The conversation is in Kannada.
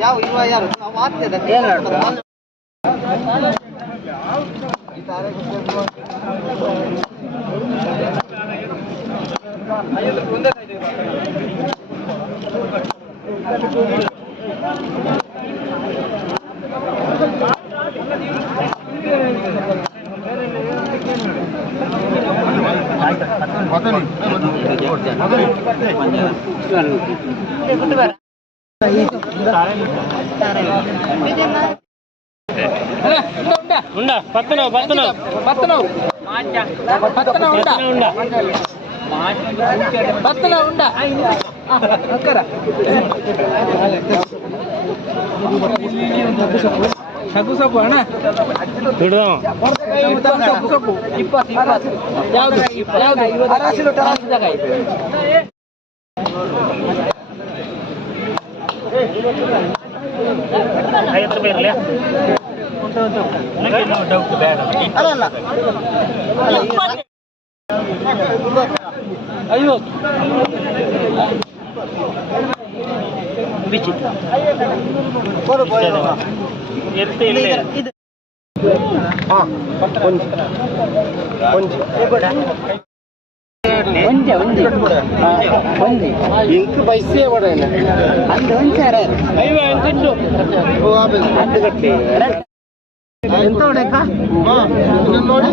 ಯಾವ ಇರುವ ಯಾರು ನಾವು ಆಗ್ತದೆ ఉండా పత్తనవు పత్తనవు పత్తనవు పత్తన ఉండా ఉండా పత్తన ఉండా అక్కర ಸಗು ಸೊಪ್ಪು ಅಣ್ಣ ಸಗು ಸೊಪ್ಪು 20 ಯಾವುದು ಯಾವುದು ಅರಾಸಿಲು ಟರಾಸಿದಾಗ 50 ರೂಪಾಯಿ ಇರಲಿ ಡೌಟ್ ಬೇಡ ಅಲ್ಲ ಅಯ್ಯೋ ಬಿಚ್ಚಿ ಇರ್ತಿ ಇಲ್ಲ ఇంక బైసే పడైనా అంత ఉంచారా అయ్యో ఎంత అంత కట్టి ఎంత ఉడక ನೋಡಿ